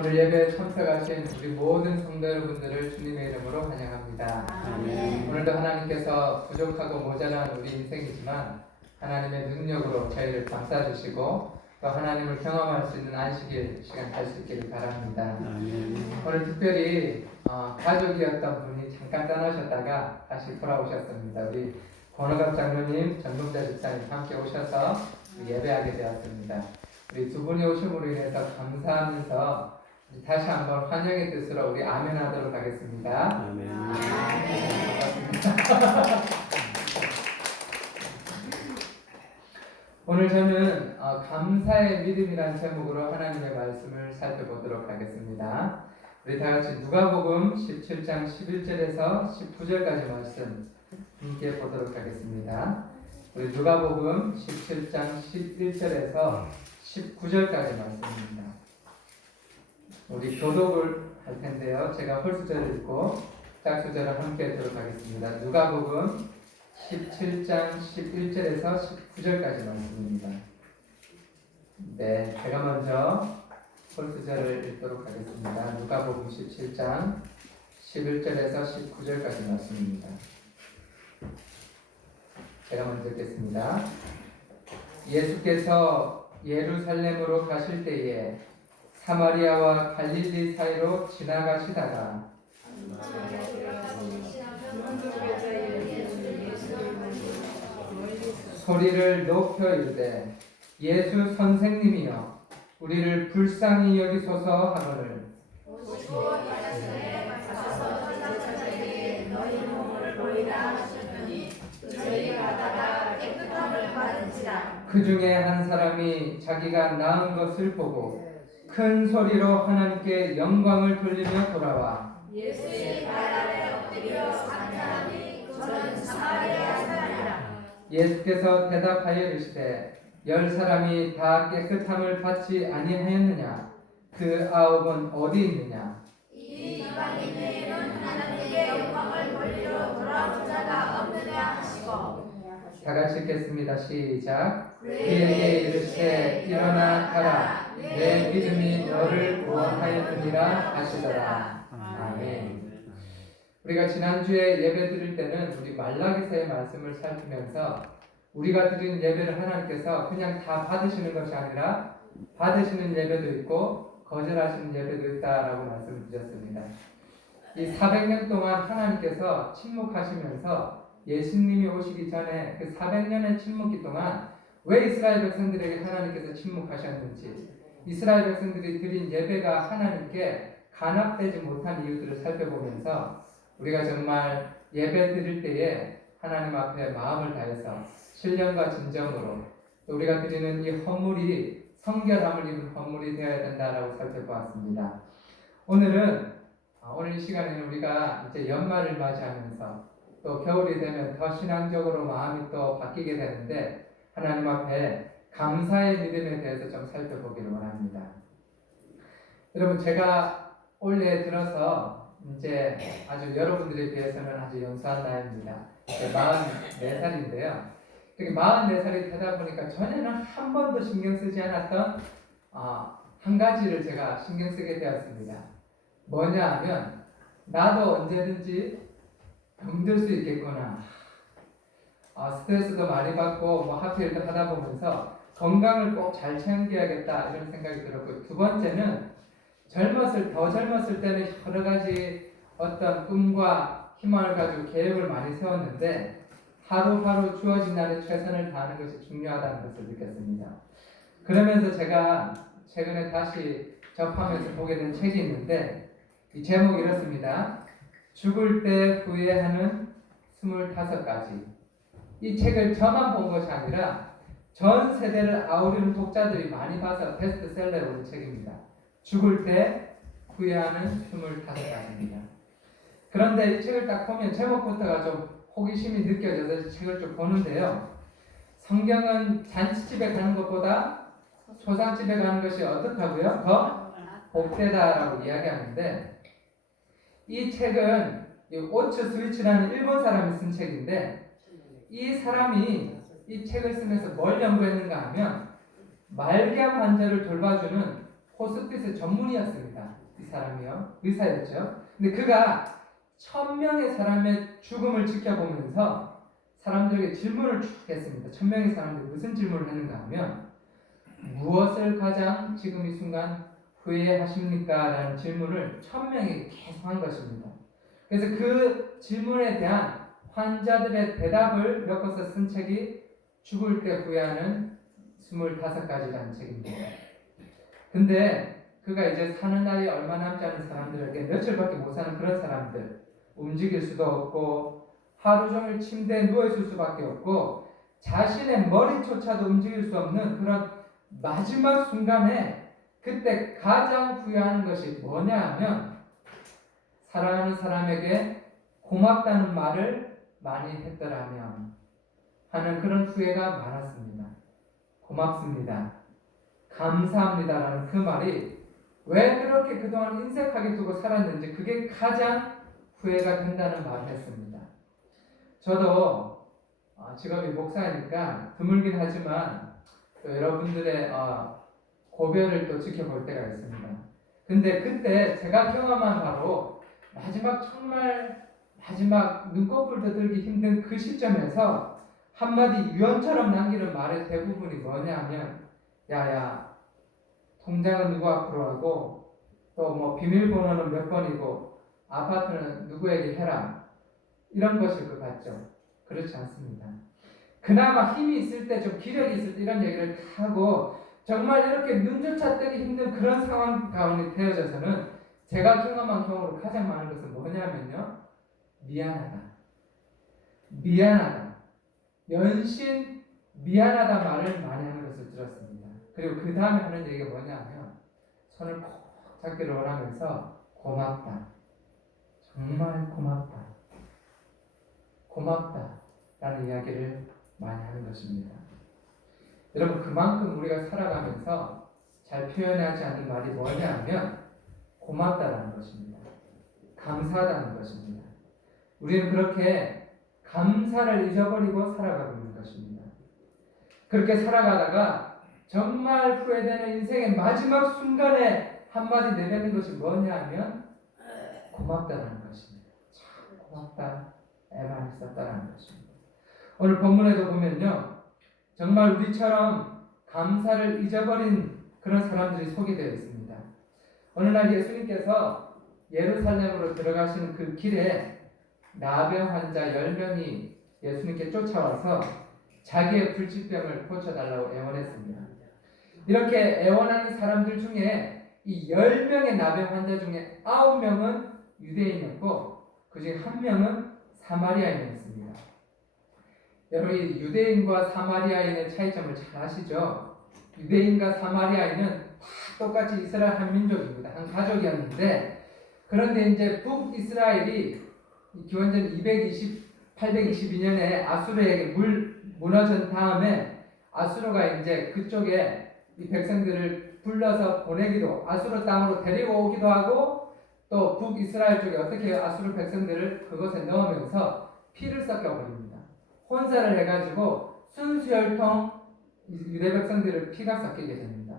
오늘 예배에 참석하신 우리 모든 성도 여러분들을 주님의 이름으로 환영합니다. 아멘. 오늘도 하나님께서 부족하고 모자란 우리 인생이지만 하나님의 능력으로 저희를 감싸주시고 또 하나님을 경험할 수 있는 안식일 시간 갈 수 있기를 바랍니다. 아멘. 오늘 특별히 가족이었던 분이 잠깐 떠나셨다가 다시 돌아오셨습니다. 우리 권호갑 장로님, 전동자 집사님 함께 오셔서 예배하게 되었습니다. 우리 두 분이 오심으로 인해서 감사하면서 다시 한번 환영의 뜻으로 우리 아멘 하도록 하겠습니다. 아멘. 반갑습니다. 오늘 저는 감사의 믿음이라는 제목으로 하나님의 말씀을 살펴보도록 하겠습니다. 우리 다 같이 누가복음 17장 11절에서 19절까지 말씀 함께 보도록 하겠습니다. 우리 누가복음 17장 11절에서 19절까지 말씀입니다. 우리 교독을 할 텐데요. 제가 홀수절을 읽고 짝수절을 함께 하도록 하겠습니다. 누가복음 17장 11절에서 19절까지 말씀입니다. 네, 제가 먼저 홀수절을 읽도록 하겠습니다. 누가복음 17장 11절에서 19절까지 말씀입니다. 제가 먼저 읽겠습니다. 예수께서 예루살렘으로 가실 때에 사마리아와 갈릴리 사이로 지나가시다가 소리를 높여 이르되 예수 선생님이여 우리를 불쌍히 여기소서 하거늘 그 중에 한 사람이 자기가 낳은 것을 보고 큰 소리로 하나님께 영광을 돌리며 돌아와 예수의 발 아래 엎드려 감사하니 저는 사마리아 사람이라. 예수께서 대답하여 이르시되 10사람이 다 깨끗함을 받지 아니하였느냐 그 9은 어디 있느냐 이 이방인 외에는 하나님께 영광을 돌리러 돌아온 자가 없느냐 하시고 다 같이 읽겠습니다. 시작. 그에게 이르시되 일어나 가라 내 믿음이 너를 구원하였느니라 하시더라. 아멘. 우리가 지난주에 예배 드릴 때는 우리 말라기서의 말씀을 살피면서 우리가 드린 예배를 하나님께서 그냥 다 받으시는 것이 아니라 받으시는 예배도 있고 거절하시는 예배도 있다라고 말씀을 드렸습니다. 이 400년 동안 하나님께서 침묵하시면서 예수님이 오시기 전에 그 400년의 침묵기 동안 왜 이스라엘 백성들에게 하나님께서 침묵하셨는지, 이스라엘 백성들이 드린 예배가 하나님께 간합되지 못한 이유들을 살펴보면서 우리가 정말 예배 드릴 때에 하나님 앞에 마음을 다해서 신령과 진정으로 또 우리가 드리는 이 헌물이 성결함을 입은 헌물이 되어야 된다라고 살펴보았습니다. 오늘 이 시간에는 우리가 이제 연말을 맞이하면서 또 겨울이 되면 더 신앙적으로 마음이 또 바뀌게 되는데 하나님 앞에 감사의 믿음에 대해서 좀 살펴보기를 원합니다. 여러분 제가 올해 들어서 이제 아주 여러분들에 비해서는 아주 연소한 나이입니다. 44살인데요. 44살이 되다 보니까 전에는 한 번도 신경 쓰지 않았던 한 가지를 제가 신경 쓰게 되었습니다. 뭐냐 하면 나도 언제든지 병들 수 있겠구나. 스트레스도 많이 받고 하필 하다 보면서 건강을 꼭 잘 챙겨야겠다 이런 생각이 들었고, 두 번째는 더 젊었을 때는 여러 가지 어떤 꿈과 희망을 가지고 계획을 많이 세웠는데 하루하루 주어진 날에 최선을 다하는 것이 중요하다는 것을 느꼈습니다. 그러면서 제가 최근에 다시 접하면서 보게 된 책이 있는데 이 제목이 이렇습니다. 죽을 때 후회하는 25가지. 이 책을 저만 본 것이 아니라 전 세대를 아우르는 독자들이 많이 봐서 베스트셀러로 온 책입니다. 죽을 때 후회하는 25가지입니다. 그런데 이 책을 딱 보면 제목부터가 좀 호기심이 느껴져서 책을 좀 보는데요. 성경은 잔치집에 가는 것보다 초상집에 가는 것이 어떻다고요? 더 복되다라고 이야기하는데, 이 책은 오츠 스위치라는 일본 사람이 쓴 책인데, 이 사람이 이 책을 쓰면서 뭘 연구했는가 하면 말기암 환자를 돌봐주는 호스피스 전문이었습니다. 이 사람이요. 의사였죠. 근데 그가 1000명의 사람의 죽음을 지켜보면서 사람들에게 질문을 쭉 했습니다. 1000명의 사람들이 무슨 질문을 했는가 하면 무엇을 가장 지금 이 순간 후회하십니까? 라는 질문을 1000명에게 계속 한 것입니다. 그래서 그 질문에 대한 환자들의 대답을 엮어서 쓴 책이 죽을 때 후회하는 25가지라는 책입니다. 근데 그가 이제 사는 날이 얼마 남지 않은 사람들에게 며칠밖에 못 사는 그런 사람들, 움직일 수도 없고 하루 종일 침대에 누워있을 수밖에 없고 자신의 머리조차도 움직일 수 없는 그런 마지막 순간에 그때 가장 후회하는 것이 뭐냐 하면 사랑하는 사람에게 고맙다는 말을 많이 했더라면 하는 그런 후회가 많았습니다. 고맙습니다. 감사합니다라는 그 말이 왜 그렇게 그동안 인색하게 두고 살았는지 그게 가장 후회가 된다는 말을 했습니다. 저도 직업이 목사니까 드물긴 하지만 또 여러분들의 고별을 또 지켜볼 때가 있습니다. 근데 그때 제가 경험한 바로 정말 마지막 눈꺼풀도 들기 힘든 그 시점에서 한마디 유언처럼 남기는 말의 대부분이 뭐냐면 야야 통장은 누구 앞으로 하고 또 뭐 비밀번호는 몇 번이고 아파트는 누구에게 해라 이런 것일 것 같죠. 그렇지 않습니다. 그나마 힘이 있을 때 좀 기력이 있을 때 이런 얘기를 다 하고 정말 이렇게 눈조차 뜨기 힘든 그런 상황 가운데 되어져서는 제가 경험한 경우로 가장 많은 것은 뭐냐면요 미안하다 연신 미안하다 말을 많이 하는 것을 들었습니다. 그리고 그 다음에 하는 얘기가 뭐냐면 손을 꼭 잡기를 원하면서 고맙다 정말 고맙다 라는 이야기를 많이 하는 것입니다. 여러분 그만큼 우리가 살아가면서 잘 표현하지 않는 말이 뭐냐면 고맙다라는 것입니다. 감사하다는 것입니다. 우리는 그렇게 감사를 잊어버리고 살아가고 있는 것입니다. 그렇게 살아가다가 정말 후회되는 인생의 마지막 순간에 한마디 내뱉는 것이 뭐냐면 고맙다라는 것입니다. 참 고맙다. 애만 있었다라는 것입니다. 오늘 본문에도 보면요. 정말 우리처럼 감사를 잊어버린 그런 사람들이 소개되어 있습니다. 어느 날 예수님께서 예루살렘으로 들어가시는 그 길에 나병 환자 10명이 예수님께 쫓아와서 자기의 불치병을 고쳐달라고 애원했습니다. 이렇게 애원하는 사람들 중에 이 10명의 나병 환자 중에 9명은 유대인이었고 그 중에 1명은 사마리아인이었습니다. 여러분 유대인과 사마리아인의 차이점을 잘 아시죠? 유대인과 사마리아인은 다 똑같이 이스라엘 한 민족입니다. 한 가족이었는데 그런데 이제 북이스라엘이 기원전 822년에 아수르에게 무너진 다음에 아수르가 이제 그쪽에 이 백성들을 불러서 보내기도 아수르 땅으로 데리고 오기도 하고 또 북이스라엘 쪽에 어떻게 아수르 백성들을 그것에 넣으면서 피를 섞여버립니다. 혼사를 해가지고 순수혈통 유대 백성들을 피가 섞이게 됩니다.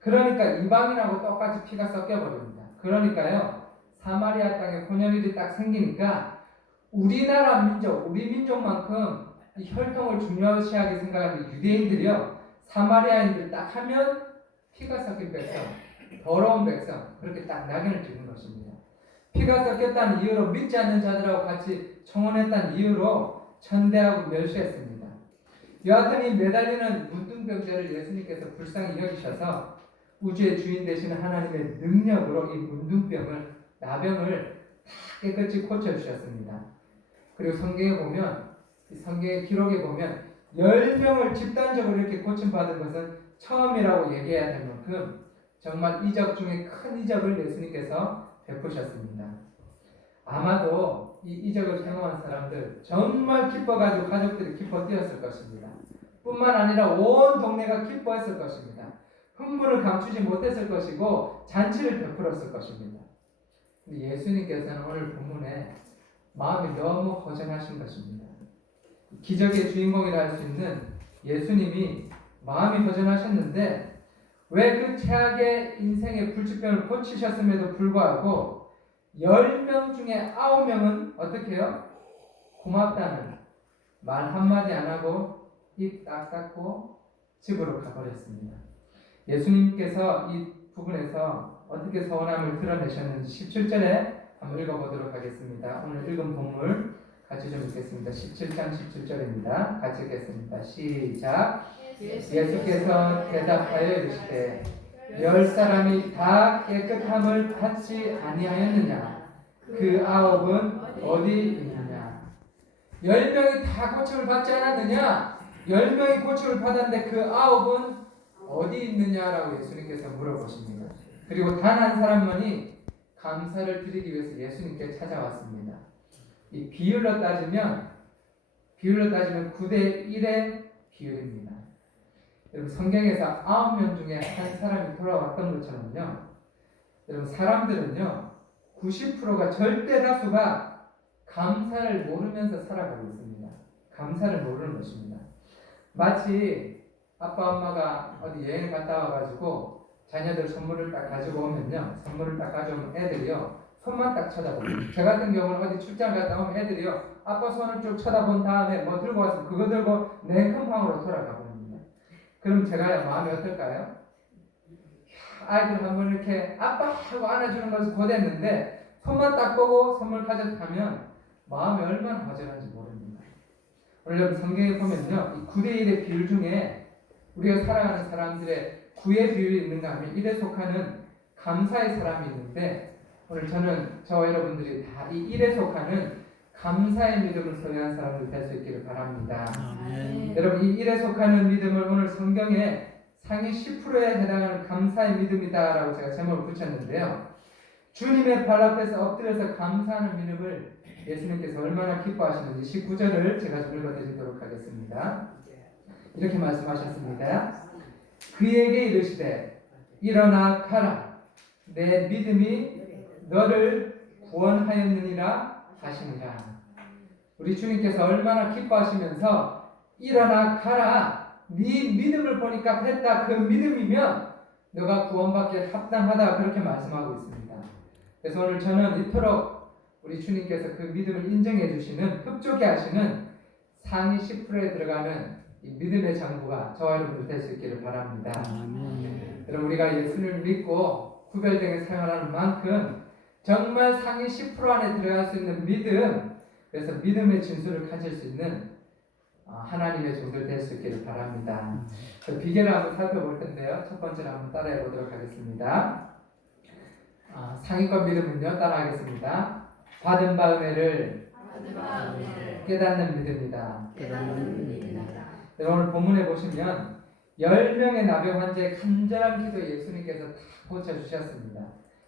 그러니까 이방인하고 똑같이 피가 섞여버립니다. 그러니까요 사마리아 땅에 혼혈일이 딱 생기니까 우리나라 민족, 우리 민족만큼 이 혈통을 중요시하게 생각하는 유대인들이요 사마리아인들 딱 하면 피가 섞인 백성, 더러운 백성 그렇게 딱 낙인을 찍는 것입니다. 피가 섞였다는 이유로 믿지 않는 자들하고 같이 청혼했다는 이유로 천대하고 멸시했습니다. 여하튼 이 매달리는 문둥병자를 예수님께서 불쌍히 여기셔서 우주의 주인 되시는 하나님의 능력으로 이 문둥병을 나병을 다 깨끗이 고쳐주셨습니다. 그리고 성경에 보면 이 성경의 기록에 보면 10명을 집단적으로 이렇게 고침받은 것은 처음이라고 얘기해야 될 만큼 정말 이적 중에 큰 이적을 예수님께서 베푸셨습니다. 아마도 이 이적을 경험한 사람들 정말 기뻐가지고 가족들이 기뻐 뛰었을 것입니다. 뿐만 아니라 온 동네가 기뻐했을 것입니다. 흥분을 감추지 못했을 것이고 잔치를 베풀었을 것입니다. 근데 예수님께서는 오늘 본문에 마음이 너무 허전하신 것입니다. 기적의 주인공이라 할 수 있는 예수님이 마음이 허전하셨는데 왜 그 최악의 인생의 불치병을 고치셨음에도 불구하고 10명 중에 9명은 어떻게 해요? 고맙다는 말 한마디 안 하고 입 딱 닫고 집으로 가버렸습니다. 예수님께서 이 부분에서 어떻게 서운함을 드러내셨는지 17절에 한번 읽어보도록 하겠습니다. 오늘 읽은 본문 같이 좀 읽겠습니다. 17장 17절입니다. 같이 읽겠습니다. 시작. 예수께서 대답하여 이르시되 10사람이 다 깨끗함을 받지 아니하였느냐? 그 9은 어디 있느냐? 10명이 다 고침을 받지 않았느냐? 10명이 고침을 받았는데 그 9은 어디 있느냐라고 예수님께서 물어보십니다. 그리고 단 한 사람만이 감사를 드리기 위해서 예수님께 찾아왔습니다. 이 비율로 따지면 9대 1의 비율입니다. 여러분 성경에서 9명 중에 한 사람이 돌아왔던 것처럼요. 여러분 사람들은요 90%가 절대 다수가 감사를 모르면서 살아가고 있습니다. 감사를 모르는 것입니다. 마치 아빠 엄마가 어디 여행 갔다 와가지고 자녀들 선물을 딱 가지고 오면요, 선물을 딱 가져오면 애들이요 손만 딱 쳐다봅니다. 저 같은 경우는 어디 출장 갔다 오면 애들이요 아빠 손을 쭉 쳐다본 다음에 뭐 들고 와서 그거 들고 냉큼 방으로 돌아가 버립니다. 그럼 제가 마음이 어떨까요? 아이들 한번 이렇게 아빠 하고 안아주는 것을 고됐는데 손만 딱 보고 선물 가져가면 마음이 얼마나 허전한지 모릅니다. 오늘 여러분 성경에 보면요 이 9대 1의 비율 중에 우리가 살아가는 사람들의 9의 비율이 있는가 하면 1에 속하는 감사의 사람이 있는데 오늘 저는 저와 여러분들이 다 이 1에 속하는 감사의 믿음을 소유한 사람들 될 수 있기를 바랍니다. 여러분 이 1에 속하는 믿음을 오늘 성경에 상위 10%에 해당하는 감사의 믿음이다라고 제가 제목을 붙였는데요. 주님의 발 앞에서 엎드려서 감사하는 믿음을 예수님께서 얼마나 기뻐하시는지 19절을 제가 좀 읽어드리도록 하겠습니다. 이렇게 말씀하셨습니다. 그에게 이르시되 일어나 가라 내 믿음이 너를 구원하였느니라 하시니라. 우리 주님께서 얼마나 기뻐하시면서 일어나 가라 네 믿음을 보니까 됐다 그 믿음이면 너가 구원받기에 합당하다 그렇게 말씀하고 있습니다. 그래서 오늘 저는 이토록 우리 주님께서 그 믿음을 인정해 주시는 흡족해 하시는 상위 10%에 들어가는 이 믿음의 장부가 저와 여러분들 될 수 있기를 바랍니다. 여러분 우리가 예수를 믿고 구별되게 생활하는 만큼 정말 상위 10% 안에 들어갈 수 있는 믿음, 그래서 믿음의 진수를 가질 수 있는 하나님의 종들 될 수 있기를 바랍니다. 그 비결을 한번 살펴볼 텐데요. 첫 번째로 한번 따라해 보도록 하겠습니다. 상위권 믿음은요, 따라하겠습니다. 받은 바 은혜를 깨닫는 믿음이다. 오늘 본문에 보시면 10명의 나병 환자의 간절한 기도 예수님께서 다 고쳐주셨습니다.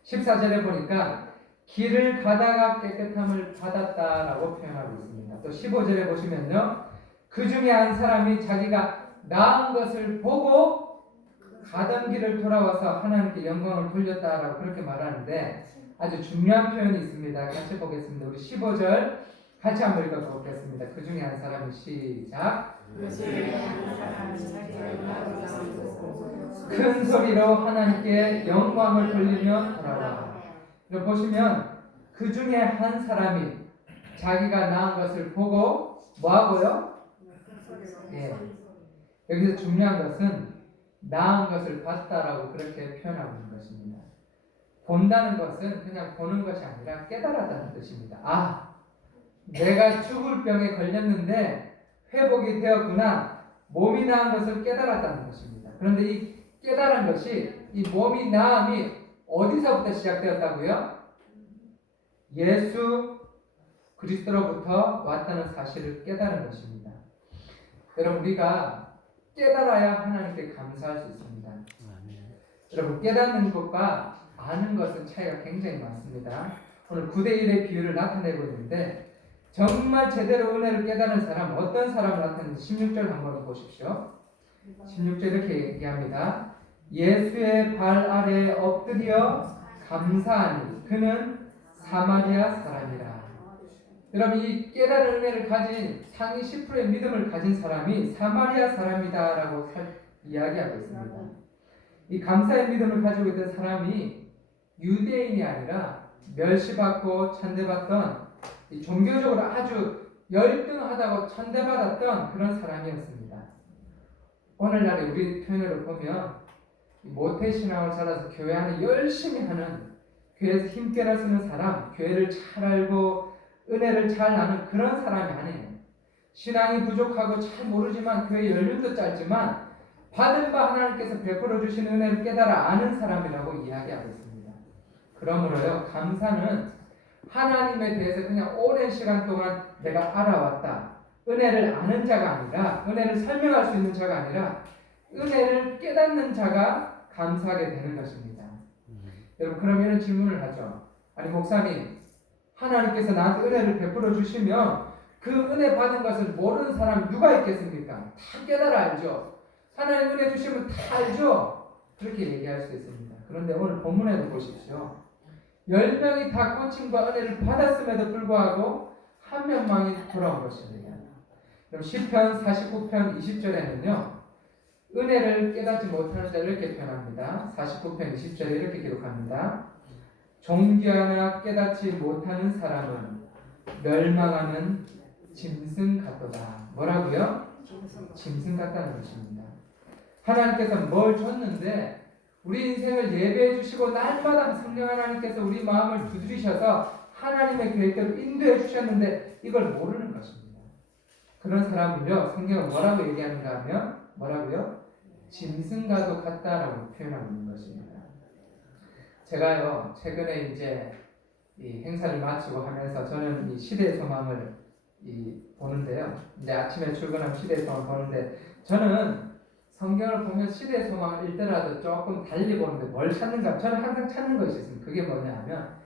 14절에 보니까 길을 가다가 깨끗함을 받았다라고 표현하고 있습니다. 또 15절에 보시면요. 그 중에 한 사람이 자기가 나은 것을 보고 가던 길을 돌아와서 하나님께 영광을 돌렸다라고 그렇게 말하는데 아주 중요한 표현이 있습니다. 같이 보겠습니다. 우리 15절 같이 한번 읽어보겠습니다. 그 중에 한 사람이 시작. 큰 소리로 하나님께 영광을 돌리며 돌아와. 여기 보시면 그 중에 한 사람이 자기가 낳은 것을 보고 뭐하고요? 예. 여기서 중요한 것은 낳은 것을 봤다라고 그렇게 표현하고 있는 것입니다. 본다는 것은 그냥 보는 것이 아니라 깨달았다는 뜻입니다. 내가 죽을 병에 걸렸는데 회복이 되었구나. 몸이 나은 것을 깨달았다는 것입니다. 그런데 이 깨달은 것이 이 몸이 나음이 어디서부터 시작되었다고요? 예수 그리스도로부터 왔다는 사실을 깨달은 것입니다. 여러분 우리가 깨달아야 하나님께 감사할 수 있습니다. 여러분 깨닫는 것과 아는 것은 차이가 굉장히 많습니다. 오늘 9대 1의 비율을 나타내고 있는데 정말 제대로 은혜를 깨닫는 사람 어떤 사람을 나타내는지 16절 한번 보십시오. 16절 이렇게 얘기합니다. 예수의 발 아래에 엎드려 감사하니 그는 사마리아 사람이라. 여러분 이 깨달은 은혜를 가진 상위 10%의 믿음을 가진 사람이 사마리아 사람이다라고 이야기하고 있습니다. 이 감사의 믿음을 가지고 있던 사람이 유대인이 아니라 멸시받고 천대받던 이 종교적으로 아주 열등하다고 천대받았던 그런 사람이었습니다. 오늘날의 우리 표현으로 보면 모태신앙을 살아서 교회 안에 열심히 하는, 교회에서 힘빼어 쓰는 사람, 교회를 잘 알고 은혜를 잘 아는 그런 사람이 아니에요. 신앙이 부족하고 잘 모르지만 교회 연륜도 짧지만 받은 바 하나님께서 베풀어 주신 은혜를 깨달아 아는 사람이라고 이야기하고 있습니다. 그러므로요, 감사는 하나님에 대해서 그냥 오랜 시간 동안 내가 알아왔다, 은혜를 아는 자가 아니라, 은혜를 설명할 수 있는 자가 아니라 은혜를 깨닫는 자가 감사하게 되는 것입니다. 여러분, 그럼 이런 질문을 하죠. 아니 목사님, 하나님께서 나한테 은혜를 베풀어 주시면 그 은혜 받은 것을 모르는 사람이 누가 있겠습니까? 다 깨달아 알죠. 하나님 은혜 주시면 다 알죠. 그렇게 얘기할 수 있습니다. 그런데 오늘 본문에도 보십시오. 10명이 다 고침과 은혜를 받았음에도 불구하고 한 명만이 돌아온 것입니다. 그럼 시편 49편 20절에는요, 은혜를 깨닫지 못하는 자를 이렇게 표현합니다. 49편 20절에 이렇게 기록합니다. 존귀하나 깨닫지 못하는 사람은 멸망하는 짐승 같도다. 뭐라고요? 짐승 같다는 것입니다. 하나님께서 뭘 줬는데 우리 인생을 예배해 주시고 날마다 성령 하나님께서 우리 마음을 두드리셔서 하나님의 계획대로 인도해 주셨는데 이걸 모르는 것입니다. 그런 사람을요, 성경은 뭐라고 얘기하는가 하면 뭐라고요? 짐승과도 같다라고 표현하고 있는 것입니다. 제가요, 최근에 이제 이 행사를 마치고 하면서 저는 이 시대의 소망을 보는데요. 이제 아침에 출근하면 시대의 소망을 보는데, 저는 성경을 보면 시대의 소망을 읽더라도 조금 달리 보는데 뭘 찾는가? 저는 항상 찾는 것이 있습니다. 그게 뭐냐 하면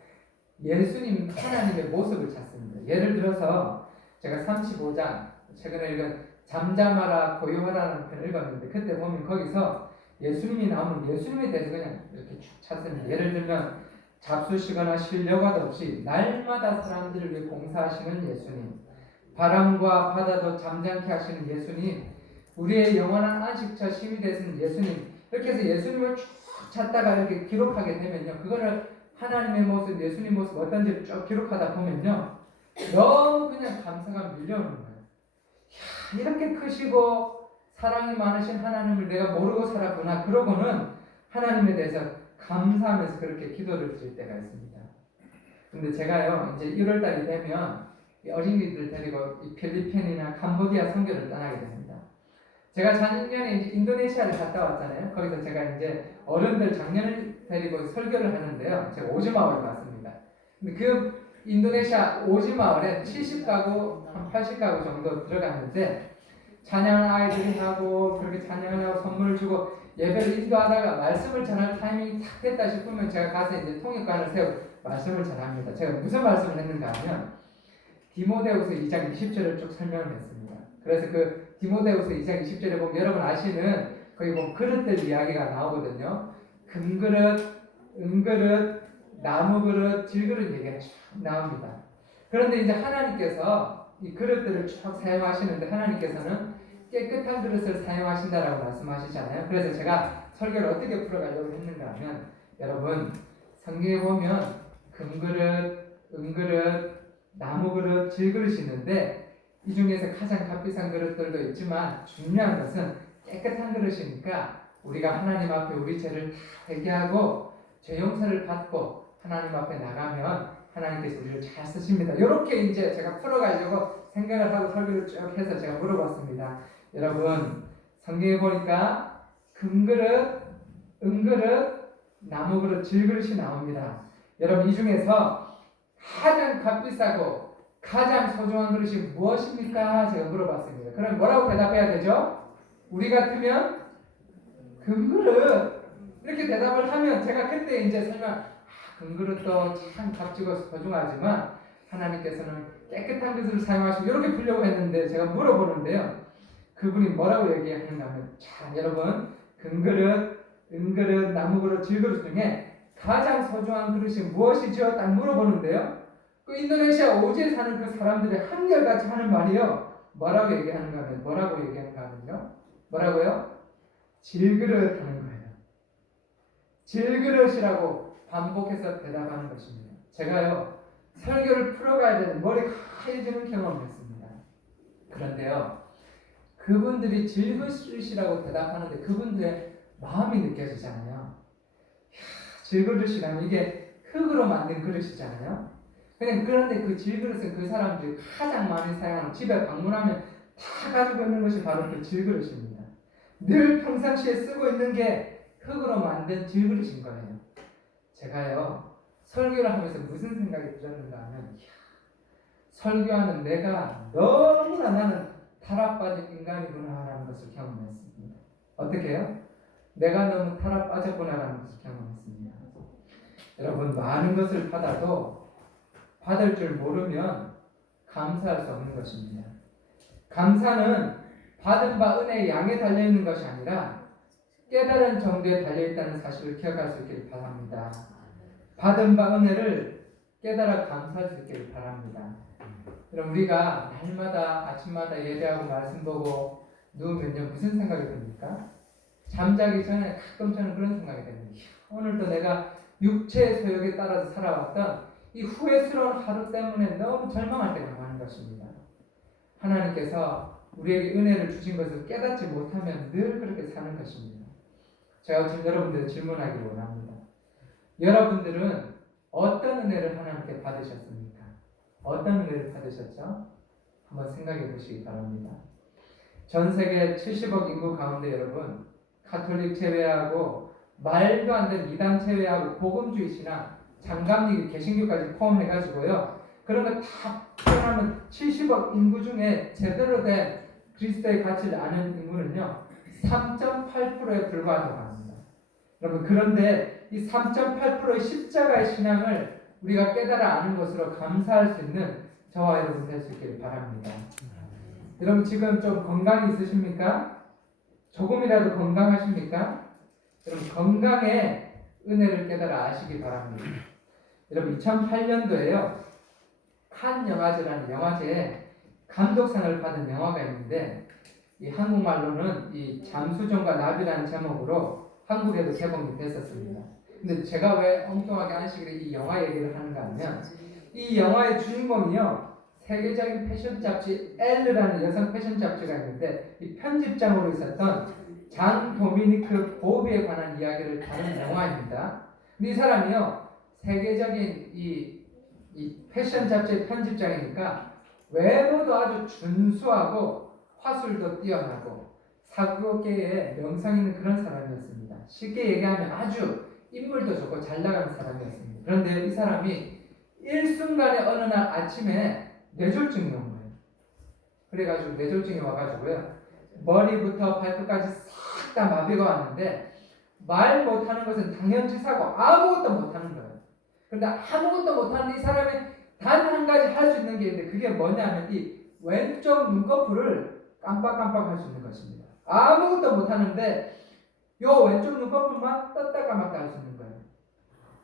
예수님 하나님의 모습을 찾습니다. 예를 들어서 제가 35장 최근에 읽은 잠잠하라 고요하라는 편을 읽었는데, 그때 보면 거기서 예수님이 나오면 예수님에 대해서 그냥 이렇게 쭉 찾습니다. 예를 들면 잡수시거나 쉴 여과도 없이 날마다 사람들을 위해 봉사하시는 예수님, 바람과 바다도 잠잠케 하시는 예수님, 우리의 영원한 안식처 힘이 되시는 예수님, 이렇게 해서 예수님을 쭉 찾다가 이렇게 기록하게 되면요, 그거를 하나님의 모습, 예수님 모습 어떤지 쭉 기록하다 보면요, 너무 그냥 감사가 밀려오는 거예요. 야, 이렇게 크시고 사랑이 많으신 하나님을 내가 모르고 살았구나. 그러고는 하나님에 대해서 감사하면서 그렇게 기도를 드릴 때가 있습니다. 근데 제가요, 이제 1월달이 되면 어린이들 데리고 이 필리핀이나 캄보디아 선교를 떠나게 됩니다. 제가 작년에 이제 인도네시아를 갔다 왔잖아요. 거기서 제가 이제 어른들 작년을 데리고 설교를 하는데요. 제가 오지마을을 갔습니다. 근데 그 인도네시아 오지마을에 70가구, 한 80가구 정도 들어갔는데, 찬양을 아이들이 하고 그렇게 찬양하고 선물을 주고 예배를 인도하다가 말씀을 전할 타이밍이 딱 됐다 싶으면 제가 가서 이제 통역관을 세우고 말씀을 전합니다. 제가 무슨 말씀을 했는가 하면 디모데후서 2장 20절을 쭉 설명을 했습니다. 그래서 그 디모데후서 2장 20절에 보면 여러분 아시는 거기 보면 그릇들 이야기가 나오거든요. 금그릇, 은그릇, 나무그릇, 질그릇 얘기가 쭉 나옵니다. 그런데 이제 하나님께서 이 그릇들을 쭉 사용하시는데 하나님께서는 깨끗한 그릇을 사용하신다라고 말씀하시잖아요. 그래서 제가 설교를 어떻게 풀어가려고 했는가 하면, 여러분 성경에 보면 금그릇, 은그릇, 나무그릇, 질그릇이 있는데 이 중에서 가장 값비싼 그릇들도 있지만 중요한 것은 깨끗한 그릇이니까 우리가 하나님 앞에 우리 죄를 다 회개하고 죄 용서를 받고 하나님 앞에 나가면 하나님께서 우리를 잘 쓰십니다. 이렇게 이제 제가 풀어가려고 생각을 하고 설교를 쭉 해서 제가 물어봤습니다. 여러분 성경에 보니까 금그릇, 은그릇, 나무그릇, 질그릇이 나옵니다. 여러분 이 중에서 가장 값비싸고 가장 소중한 그릇이 무엇입니까? 제가 물어봤습니다. 그럼 뭐라고 대답해야 되죠? 우리 같으면 금그릇 이렇게 대답을 하면 제가 그때 이제 설명, 금그릇도 참 값지고 소중하지만 하나님께서는 깨끗한 그릇을 사용하시고 이렇게 풀려고 했는데 제가 물어보는데요, 그분이 뭐라고 얘기하는가 하면, 자 여러분 금그릇, 은그릇, 나무그릇, 질그릇 중에 가장 소중한 그릇이 무엇이죠? 딱 물어보는데요, 그 인도네시아 오지에 사는 그 사람들이 한결같이 하는 말이요, 뭐라고 얘기하는가 하면 뭐라고요? 질그릇 하는 거예요. 질그릇이라고 반복해서 대답하는 것입니다. 제가요, 설교를 풀어가야 되는 머리가 하얘지는 경험을 했습니다. 그런데요, 그분들이 질그릇이라고 대답하는데 그분들의 마음이 느껴지잖아요. 질그릇이라면 이게 흙으로 만든 그릇이잖아요. 그런데 그 질그릇은 그 사람들이 가장 많이 사용하는, 집에 방문하면 다 가지고 있는 것이 바로 그 질그릇입니다. 늘 평상시에 쓰고 있는 게 흙으로 만든 질그릇인 거예요. 제가요, 설교를 하면서 무슨 생각이 들었는가 하면, 설교하는 내가 너무나 나는 타락빠진 인간이구나라는 것을 경험했습니다. 어떻게 해요? 내가 너무 타락 빠졌구나라는 것을 경험했습니다. 여러분, 많은 것을 받아도 받을 줄 모르면 감사할 수 없는 것입니다. 감사는 받은 바 은혜의 양에 달려있는 것이 아니라 깨달은 정도에 달려있다는 사실을 기억할 수 있기를 바랍니다. 받은 바 은혜를 깨달아 감사할 수 있기를 바랍니다. 그럼 우리가 날마다 아침마다 예배하고 말씀 보고 누우면요, 무슨 생각이 듭니까? 잠자기 전에 가끔 저는 그런 생각이 됩니다. 오늘도 내가 육체의 소욕에 따라서 살아왔던 이 후회스러운 하루 때문에 너무 절망할 때가 많은 것입니다. 하나님께서 우리에게 은혜를 주신 것을 깨닫지 못하면 늘 그렇게 사는 것입니다. 제가 지금 여러분들 질문하기를 원합니다. 여러분들은 어떤 은혜를 하나님께 받으셨습니까? 어떤 은혜를 받으셨죠? 한번 생각해 보시기 바랍니다. 전 세계 70억 인구 가운데 여러분, 가톨릭 제외하고 말도 안 되는 이단 제외하고 복음주의 신앙, 장감리기, 개신교까지 포함해가지고요, 그런 거 다 포함하면 70억 인구 중에 제대로 된 그리스도의 가치를 아는 인구는요 3.8%에 불과하다고 합니다. 여러분, 그런데 이 3.8%의 십자가의 신앙을 우리가 깨달아 아는 것으로 감사할 수 있는 저와 여러분 될 수 있기를 바랍니다. 여러분, 지금 좀 건강이 있으십니까? 조금이라도 건강하십니까? 여러분, 건강의 은혜를 깨달아 아시기 바랍니다. 여러분, 2008년도에요 칸 영화제라는 영화제에 감독상을 받은 영화가 있는데, 이 한국말로는 이 잠수정과 나비라는 제목으로 한국에도 개봉이 됐었습니다. 근데 제가 왜 엉뚱하게 안식일에 이 영화 얘기를 하는가 하면, 이 영화의 주인공이요 세계적인 패션 잡지 엘르라는 여성 패션 잡지가 있는데, 이 편집장으로 있었던 장 도미니크 보비에 관한 이야기를 다룬 영화입니다. 근데 이 사람이요 세계적인 이 패션 잡지의 편집장이니까 외모도 아주 준수하고 화술도 뛰어나고 사고계에 명성 있는 그런 사람이었습니다. 쉽게 얘기하면 아주 인물도 좋고 잘 나가는 사람이었습니다. 그런데 이 사람이 일순간에 어느 날 아침에 뇌졸중이 온 거예요. 그래가지고 뇌졸중이 와가지고요 머리부터 발끝까지 싹 다 마비가 왔는데, 말 못하는 것은 당연지사고 아무것도 못하는 거예요. 그런데 아무것도 못하는 이 사람이 단 한 가지 할 수 있는 게 있는데, 그게 뭐냐면 이 왼쪽 눈꺼풀을 깜빡깜빡 할 수 있는 것입니다. 아무것도 못하는데 요 왼쪽 눈꺼풀만 떴다 감았다 할 수 있는 거예요.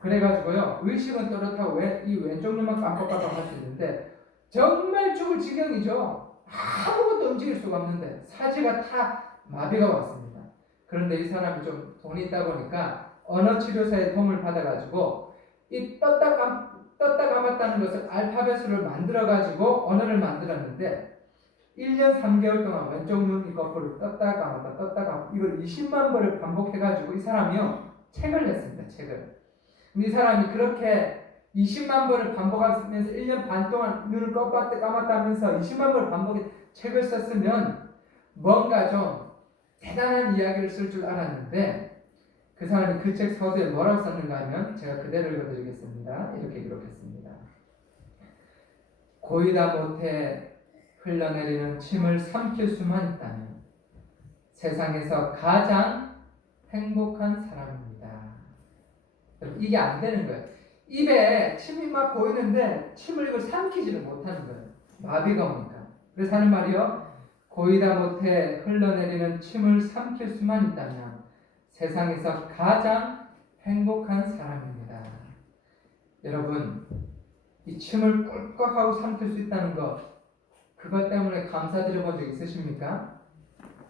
그래가지고요 의식은 또렷하고 이 왼쪽 눈만 깜빡깜빡 할 수 있는데 정말 죽을 지경이죠. 아무것도 움직일 수가 없는데 사지가 다 마비가 왔습니다. 그런데 이 사람이 좀 돈이 있다 보니까 언어치료사의 도움을 받아가지고 이 떴다 감았다는 것을 알파벳으로 만들어가지고 언어를 만들었는데, 1년 3개월 동안 왼쪽 눈 거꾸로 떴다 감았다 이걸 20만 번을 반복해가지고 이 사람이요 책을 냈습니다. 책을. 근데 이 사람이 그렇게 20만 번을 반복하면서 1년 반 동안 눈을 껐다 감았다 하면서 20만 번을 반복해 책을 썼으면 뭔가 좀 대단한 이야기를 쓸 줄 알았는데, 그 사람이 그 책 서두에 뭐라고 썼는가 하면 제가 그대로 읽어드리겠습니다. 이렇게 기록했습니다. 고이다 못해 흘러내리는 침을 삼킬 수만 있다면 세상에서 가장 행복한 사람입니다. 이게 안 되는 거예요. 입에 침이 막 고이는데 침을 이걸 삼키지를 못하는 거예요. 마비가 오니까. 그래서 하는 말이요, 고이다 못해 흘러내리는 침을 삼킬 수만 있다면 세상에서 가장 행복한 사람입니다. 여러분, 이 침을 꿀꺽 하고 삼킬 수 있다는 것, 그것 때문에 감사드려 본 적 있으십니까?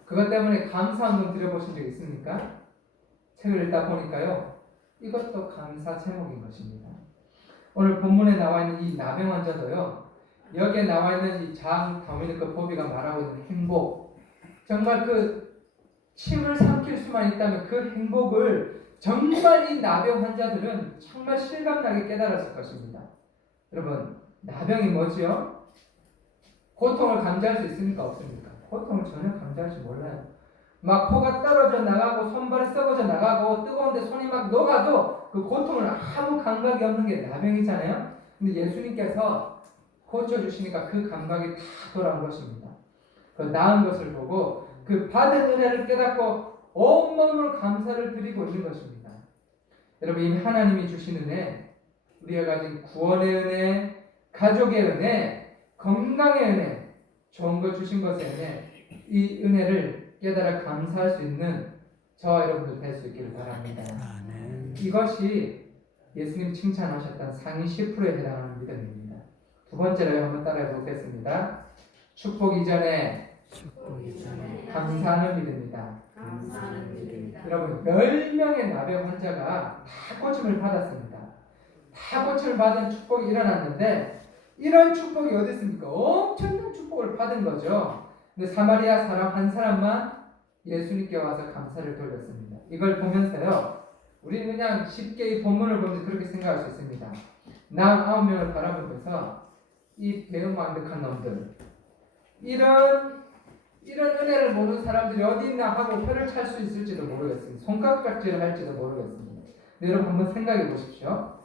그것 때문에 감사한금 드려보신 적 있습니까? 책을 읽다 보니까요 이것도 감사 제목인 것입니다. 오늘 본문에 나와 있는 이 나병 환자도요. 여기에 나와 있는 이 장 다미니크 보비가 말하고 있는 행복, 정말 그 침을 삼킬 수만 있다면 그 행복을 정말 이 나병 환자들은 정말 실감나게 깨달았을 것입니다. 여러분, 나병이 뭐지요? 고통을 감지할 수 있습니까? 없습니까? 고통을 전혀 감지할 줄 몰라요. 막 코가 떨어져 나가고 손발이 썩어져 나가고 뜨거운데 손이 막 녹아도 그 고통을 아무 감각이 없는 게 나병이잖아요. 근데 예수님께서 고쳐주시니까 그 감각이 다 돌아온 것입니다. 그 나은 것을 보고 그 받은 은혜를 깨닫고 온몸으로 감사를 드리고 있는 것입니다. 여러분, 이 하나님이 주신 은혜, 우리가 가진 구원의 은혜, 가족의 은혜, 건강의 은혜, 좋은 것 주신 것의 은혜, 이 은혜를 깨달아 감사할 수 있는 저와 여러분들 될 수 있기를 바랍니다. 이것이 예수님 칭찬하셨던 상위 10%에 해당하는 믿음입니다. 두 번째로 한번 따라해 보겠습니다. 축복 이전에 감사하는 믿음이다. 여러분, 10명의 나병 환자가 다 고침을 받았습니다. 다 고침을 받은 축복이 일어났는데 이런 축복이 어디 있습니까? 엄청난 축복을 받은 거죠. 근데 사마리아 사람 한 사람만 예수님께 와서 감사를 돌렸습니다. 이걸 보면서요, 우리는 그냥 쉽게 이 본문을 보면서 그렇게 생각할 수 있습니다. 남 9명을 바라보면서 이 매우 완벽한 놈들, 이런 은혜를 모르는 사람들이 어디 있나 하고 혀를 찰 수 있을지도 모르겠습니다. 손가락질을 할지도 모르겠습니다. 근데 여러분 한번 생각해 보십시오.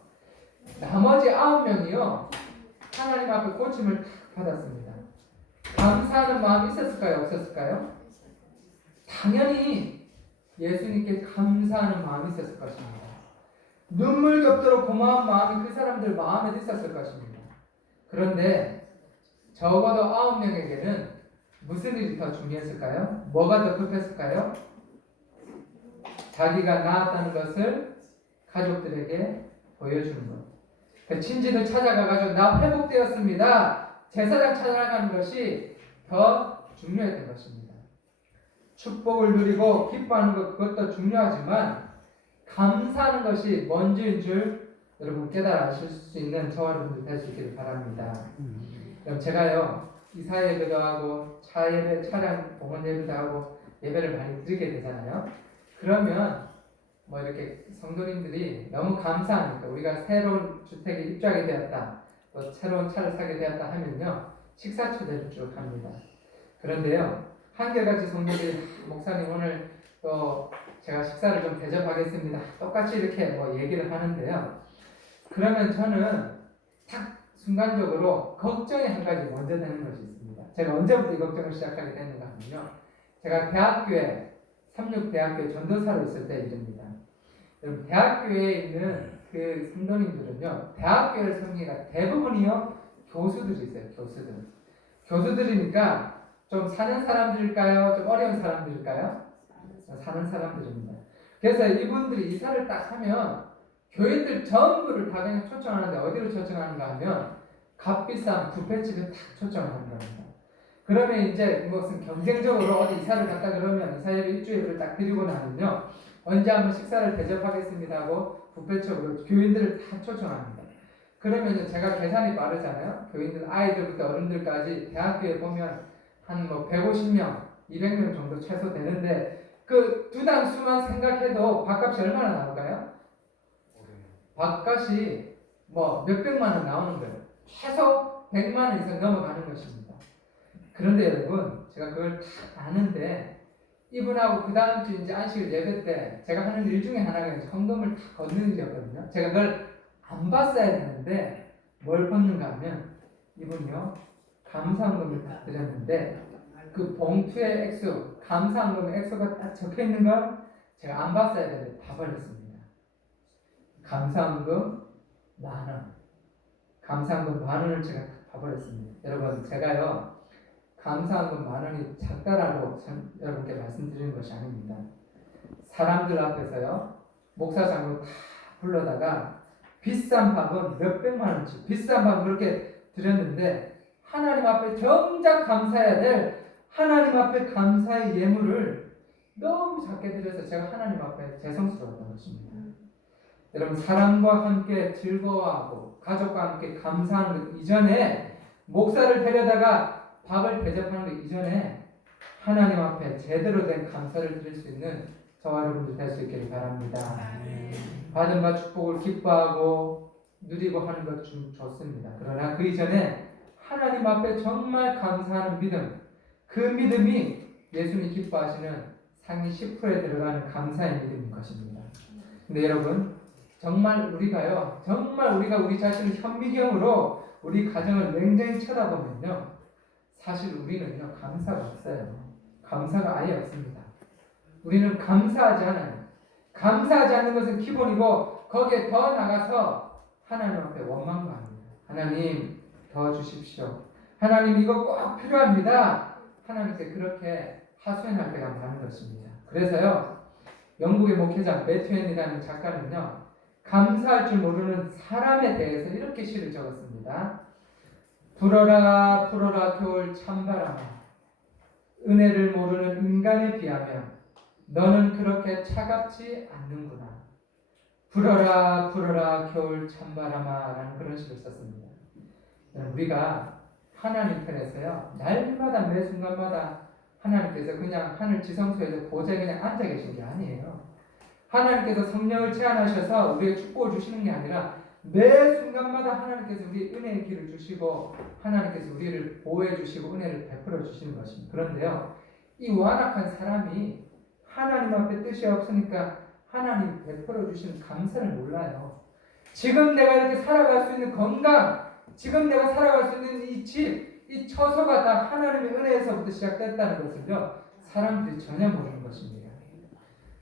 나머지 9명이요, 하나님 앞에 고침을 탁 받았습니다. 감사하는 마음이 있었을까요? 없었을까요? 당연히 예수님께 감사하는 마음이 있었을 것입니다. 눈물겹도록 고마운 마음이 그 사람들 마음에 있었을 것입니다. 그런데 적어도 9명에게는 무슨 일이 더 중요했을까요? 뭐가 더 급했을까요? 자기가 나았다는 것을 가족들에게 보여주는 것. 그 친지들 찾아가가지고 나 회복되었습니다. 제사장 찾아가는 것이 더 중요했던 것입니다. 축복을 누리고 기뻐하는 것, 그것도 중요하지만 감사하는 것이 뭔지인 줄 여러분 깨달아 아실 수 있는 저와 여러분들 될 수 있기를 바랍니다. 그럼 제가요, 이사 예배도 하고 차 예배, 차량 봉헌 예배도 하고 예배를 많이 드리게 되잖아요. 그러면 뭐 이렇게 성도님들이 너무 감사하니까 우리가 새로운 주택에 입주하게 되었다, 또 새로운 차를 사게 되었다 하면요, 식사 초대를 쭉 합니다. 그런데요, 한결같이 성도들이 목사님 오늘 또 제가 식사를 좀 대접하겠습니다, 똑같이 이렇게 뭐 얘기를 하는데요. 그러면 저는 딱 순간적으로 걱정이 한 가지 먼저 되는 것이 있습니다. 제가 언제부터 이 걱정을 시작하게 됐는가 하면요, 제가 대학교에 삼육대학교에 전도사로 있을 때 일입니다. 여러분, 대학교에 있는 그 성도님들은요, 대학교를 섬기니까 대부분이요 교수들이 있어요. 교수들이니까 좀 사는 사람들일까요? 좀 어려운 사람들일까요? 사는 사람들입니다. 그래서 이분들이 이사를 딱 하면 교인들 전부를 다 그냥 초청하는데 어디로 초청하는가 하면 값비싼 뷔페집에 딱 초청을 하는 겁니다. 그러면 이제 무슨 경쟁적으로 어디 이사를 갔다 그러면 이사회를 일주일을 딱 드리고 나면요, 언제 한번 식사를 대접하겠습니다 하고 뷔페집으로 교인들을 다 초청합니다. 그러면 제가 계산이 빠르잖아요. 교인들 아이들부터 어른들까지 대학교에 보면 한 뭐 150명, 200명 정도 최소 되는데 그 두 당 수만 생각해도 밥값이 얼마나 나올까요? 밥값이 뭐 몇백만 원 나오는 거예요. 최소 100만 원 이상 넘어가는 것입니다. 그런데 여러분, 제가 그걸 다 아는데 이분하고 그 다음 주 이제 안식일 예배 때 제가 하는 일 중에 하나가 헌금을 다 걷는 일이었거든요. 제가 그걸 안 봤어야 되는데 뭘 걷는가 하면 이분이요, 감사헌금을 딱 드렸는데 그 봉투의 액수, 감사헌금의 액수가 딱 적혀 있는 걸 제가 안 봤어야 되는데 다 버렸습니다. 감사헌금 10,000원, 감사헌금 10,000원을 제가 다 버렸습니다. 여러분, 제가요 감사헌금 10,000원이 작다라고 여러분께 말씀드리는 것이 아닙니다. 사람들 앞에서요 목사 장로 다 불러다가 비싼 밥은 몇백만 원치, 비싼 밥 그렇게 드렸는데 하나님 앞에 정작 감사해야 될 하나님 앞에 감사의 예물을 너무 작게 드려서 제가 하나님 앞에 죄송스러웠던 것입니다. 여러분 사람과 함께 즐거워하고 가족과 함께 감사하는 것 이전에 목사를 데려다가 밥을 대접하는 것 이전에 하나님 앞에 제대로 된 감사를 드릴 수 있는 저와 여러분들 될 수 있기를 바랍니다. 받은 바 축복을 기뻐하고 누리고 하는 것 좀 좋습니다. 그러나 그 이전에 하나님 앞에 정말 감사하는 믿음, 그 믿음이 예수님이 기뻐하시는 상위 10%에 들어가는 감사의 믿음인 것입니다. 근데 여러분 정말 우리가요, 정말 우리가 우리 자신을 현미경으로 우리 가정을 냉정히 쳐다보면요, 사실 우리는요 감사가 없어요. 감사가 아예 없습니다. 우리는 감사하지 않아요. 감사하지 않는 것은 기본이고 거기에 더 나가서 하나님 앞에 원망합니다. 하나님 더 주십시오. 하나님 이거 꼭 필요합니다. 하나님께 그렇게 하소연할 때가 많은 것입니다. 그래서요 영국의 목회자 매튜엔이라는 작가는요 감사할 줄 모르는 사람에 대해서 이렇게 시를 적었습니다. 불어라 불어라 겨울 찬바람아, 은혜를 모르는 인간에 비하면 너는 그렇게 차갑지 않는구나. 불어라 불어라 겨울 찬바람아 라는 그런 시를 썼습니다. 우리가 하나님 편에서요 날마다 매 순간마다 하나님께서 그냥 하늘 지성소에서 보좌에 그냥 앉아 계신 게 아니에요. 하나님께서 성령을 제안하셔서 우리에게 축복을 주시는 게 아니라 매 순간마다 하나님께서 우리 은혜의 길을 주시고 하나님께서 우리를 보호해 주시고 은혜를 베풀어 주시는 것입니다. 그런데요 이 완악한 사람이 하나님 앞에 뜻이 없으니까 하나님 베풀어 주시는 감사를 몰라요. 지금 내가 이렇게 살아갈 수 있는 건강, 지금 내가 살아갈 수 있는 이 집, 이 처소가 다 하나님의 은혜에서부터 시작됐다는 것을요 사람들이 전혀 모르는 것입니다.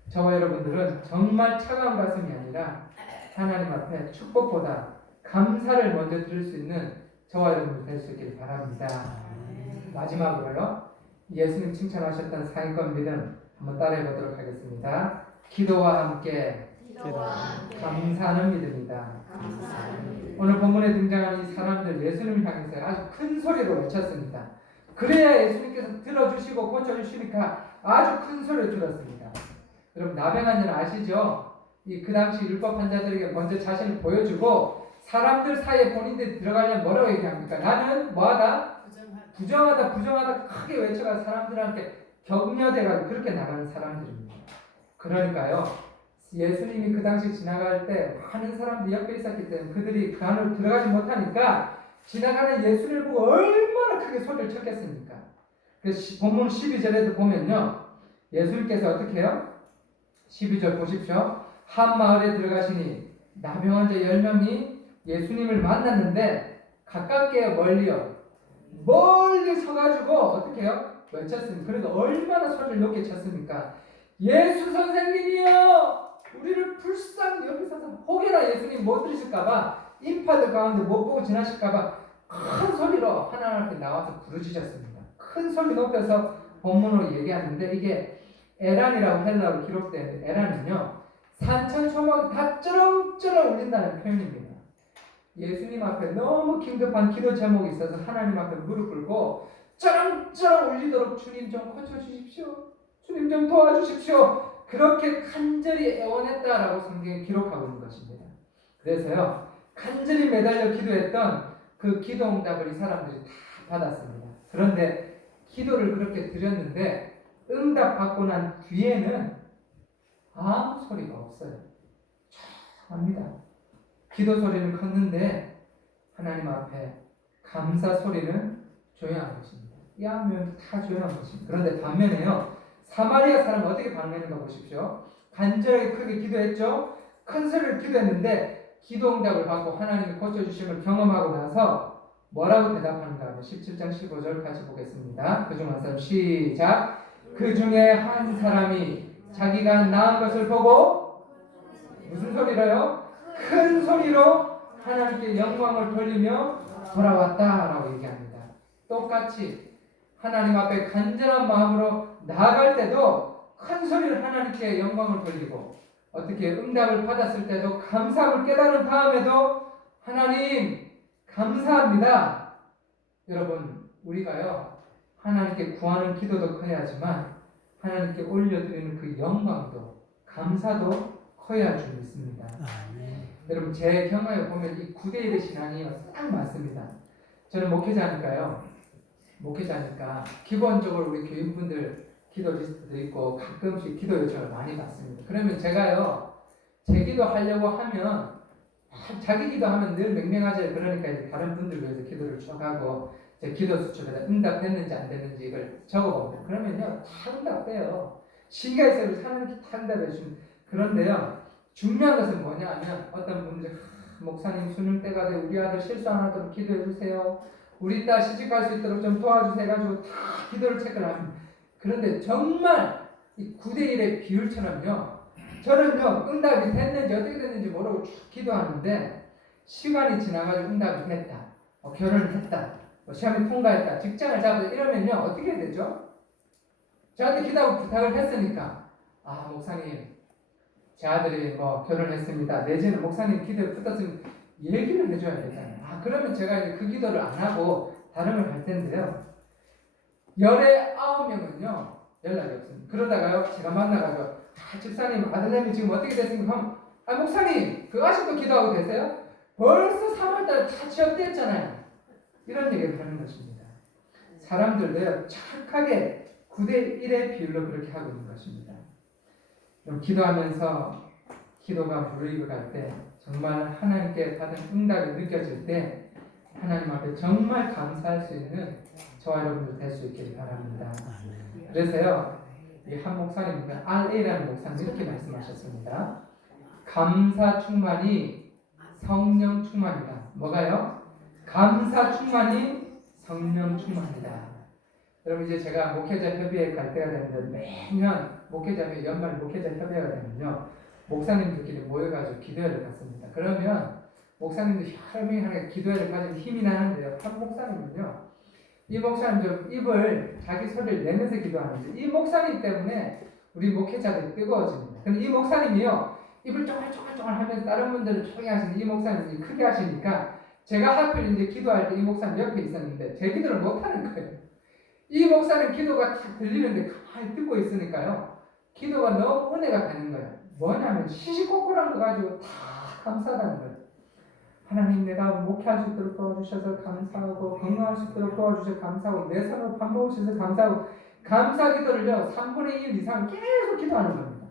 저와 여러분들은 정말 차가운 가슴이 아니라 하나님 앞에 축복보다 감사를 먼저 드릴 수 있는 저와 여러분들 될 수 있기를 바랍니다. 마지막으로요 예수님 칭찬하셨던 상위권 믿음 한번 따라해 보도록 하겠습니다. 기도와 함께 감사하는 믿음이다. 오늘 본문에 등장하는 이 사람들 예수님을 향해서 아주 큰 소리로 외쳤습니다. 그래야 예수님께서 들어주시고 고쳐주시니까 아주 큰 소리를 들었습니다. 여러분 나병한 일 아시죠? 그 당시 율법 환자들에게 먼저 자신을 보여주고 사람들 사이에 본인들이 들어가려면 뭐라고 얘기합니까? 나는 뭐하다? 부정하다 크게 외쳐가 사람들한테 격려돼가지고 그렇게 나가는 사람들입니다. 그러니까요 예수님이 그 당시 지나갈 때 많은 사람들이 옆에 있었기 때문에 그들이 그 안으로 들어가지 못하니까 지나가는 예수님을 보고 얼마나 크게 소리를 쳤겠습니까? 그래서 본문 12절에도 보면요 예수님께서 어떻게 해요? 12절 보십시오. 한 마을에 들어가시니 나병 환자 10명이 예수님을 만났는데 가깝게 멀리요 멀리 서가지고 어떻게 해요? 외쳤습니다. 그래도 얼마나 소리를 높게 쳤습니까? 예수 선생님이요 우리를 불쌍히 여기서서 혹여나 예수님 못 들으실까봐 인파들 가운데 못 보고 지나실까봐 큰 소리로 하나님 앞에 나와서 부르짖었습니다. 큰 소리 높여서 본문으로 얘기하는데 이게 에란이라고 헬라어로 기록된 에란은요 산천초목이 다 쩌렁쩌렁 울린다는 표현입니다. 예수님 앞에 너무 긴급한 기도 제목이 있어서 하나님 앞에 무릎 꿇고 쩌렁쩌렁 울리도록 주님 좀 고쳐주십시오. 주님 좀 도와주십시오. 그렇게 간절히 애원했다라고 성경에 기록하고 있는 것입니다. 그래서요 간절히 매달려 기도했던 그 기도 응답을 이 사람들이 다 받았습니다. 그런데 기도를 그렇게 드렸는데 응답 받고 난 뒤에는 아무 소리가 없어요. 조용합니다. 기도 소리는 컸는데 하나님 앞에 감사 소리는 조용한 것입니다. 야면 다 조용한 것입니다. 그런데 반면에요 사마리아 사람은 어떻게 반응했는가 보십시오. 간절하게 크게 기도했죠. 큰 소리를 기도했는데 기도 응답을 받고 하나님이 고쳐주심을 경험하고 나서 뭐라고 대답하는가 하면 17장 15절 같이 보겠습니다. 그중 한 사람 시작. 그 중에 한 사람이 자기가 나은 것을 보고 무슨 소리로요? 큰 소리로 하나님께 영광을 돌리며 돌아왔다라고 얘기합니다. 똑같이 하나님 앞에 간절한 마음으로 나아갈 때도 큰 소리를 하나님께 영광을 돌리고 어떻게 응답을 받았을 때도 감사함을 깨달은 다음에도 하나님 감사합니다. 여러분 우리가요 하나님께 구하는 기도도 커야 하지만 하나님께 올려드리는 그 영광도 감사도 커야 줄 믿습니다. 여러분 제 경험에 보면 이 9대1의 신앙이 딱 맞습니다. 저는 목회자니까요. 목회자니까 기본적으로 우리 교인분들 기도 리스트도 있고 가끔씩 기도 요청을 많이 받습니다. 그러면 제가요 제 기도하려고 하면 자기 기도하면 늘 맹맹하죠. 그러니까 이제 다른 분들 위해서 기도를 쭉 하고 제 기도 수첩에다 응답됐는지 안 됐는지 이걸 적어봅니다. 그러면요 다 응답돼요. 시기가 있어요. 하나님께 다 응답해 주시면. 그런데요 중요한 것은 뭐냐면 어떤 분들 목사님 수능 때가 돼 우리 아들 실수 안 하도록 기도해 주세요. 우리 딸 시집갈 수 있도록 좀 도와주세요 해가지고 다 기도를 체크를 합니다. 그런데 정말 이 9대1의 비율처럼요 저는요 응답이 됐는지 어떻게 됐는지 모르고 쭉 기도하는데 시간이 지나가지고 응답이 됐다, 결혼을 했다, 시험을 통과했다, 직장을 잡았다 이러면요 어떻게 되죠? 저한테 기도하고 부탁을 했으니까 목사님 제 아들이 결혼을 했습니다 내지는 목사님 기도에 붙었으면 얘기를 해줘야 되잖아요. 그러면 제가 이제 그 기도를 안 하고 다른 걸 할 텐데요 19명은요 연락이 없습니다. 그러다가요 제가 만나가지고 집사님 아들내미 지금 어떻게 됐습니까? 하면 목사님 그거 아직도 기도하고 계세요? 벌써 3월달에 다 취업됐잖아요. 이런 얘기를 하는 것입니다. 사람들도요 착하게 9대1의 비율로 그렇게 하고 있는 것입니다. 그럼 기도하면서 기도가 무르익어갈 때 정말 하나님께 받은 응답이 느껴질 때 하나님 앞에 정말 감사할 수 있는 저와 여러분들 될 수 있기를 바랍니다. 그래서요 이 한 목사님은 RA라는 목사님 이렇게 말씀하셨습니다. 감사 충만이 성령 충만이다. 뭐가요? 감사 충만이 성령 충만이다. 여러분 이제 제가 목회자 협의회 갈 때가 되는데 매년 목회자 연말 목회자 협의회가 되면요 목사님들끼리 모여가지고 기도회를 갖습니다. 그러면 목사님들 여러 명이 하는 기도회를 가지고 힘이 나는데요 한 목사님은요 이 목사님 좀 입을 자기 소리를 내면서 기도하는데 이 목사님 때문에 우리 목회자들이 뜨거워집니다. 근데 이 목사님이요 입을 쪼글쪼글 하면서 다른 분들은 조용히 하시는데 이 목사님이 크게 하시니까 제가 하필 이제 기도할 때 이 목사님 옆에 있었는데 제 기도를 못하는 거예요. 이 목사님 기도가 다 들리는데 가만히 듣고 있으니까요 기도가 너무 은혜가 되는 거예요. 뭐냐면 시시콜콜한 거 가지고 다 감사하다는 거예요. 하나님 내가 목회할 수 있도록 도와주셔서 감사하고 건강할 수 있도록 도와주셔서 감사하고 내 손으로 밥 먹을 수 있어서 감사하고 감사 기도를요 3분의 1 이상 계속 기도하는 겁니다.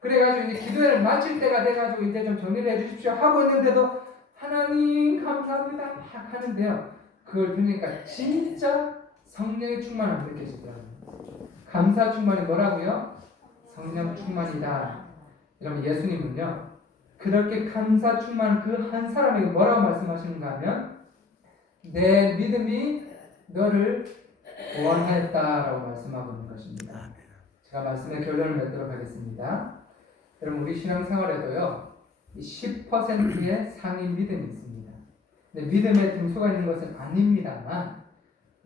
그래가지고 이제 기도회를 마칠 때가 돼가지고 이제 좀 정리를 해주십시오 하고 있는데도 하나님 감사합니다 막 하는데요 그걸 들으니까 진짜 성령의 충만함이 느껴지더라고요. 감사 충만이 뭐라고요? 성령 충만이다. 여러분 예수님은요 그렇게 감사 충만 그 한 사람에게 뭐라고 말씀하시는가 하면 내 믿음이 너를 구원하였다라고 말씀하고 있는 것입니다. 제가 말씀의 결론을 맺도록 하겠습니다. 여러분 우리 신앙생활에도요 10%의 상위 믿음이 있습니다. 근데 믿음에 등수가 있는 것은 아닙니다만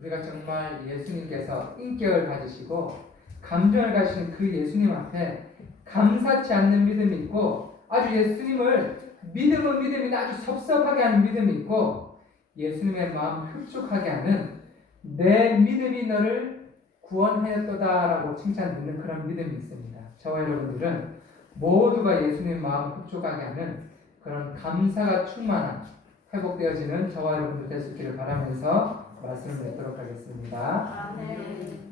우리가 정말 예수님께서 인격을 가지시고 감정을 가지신 그 예수님 앞에 감사치 않는 믿음이 있고 아주 예수님을 믿음은 믿음인데 아주 섭섭하게 하는 믿음이 있고 예수님의 마음 흡족하게 하는 내 믿음이 너를 구원하였도다라고 칭찬 듣는 그런 믿음이 있습니다. 저와 여러분들은 모두가 예수님의 마음 흡족하게 하는 그런 감사가 충만한 회복되어지는 저와 여러분들 될 수 있기를 바라면서 말씀을 맺도록 하겠습니다. 아멘.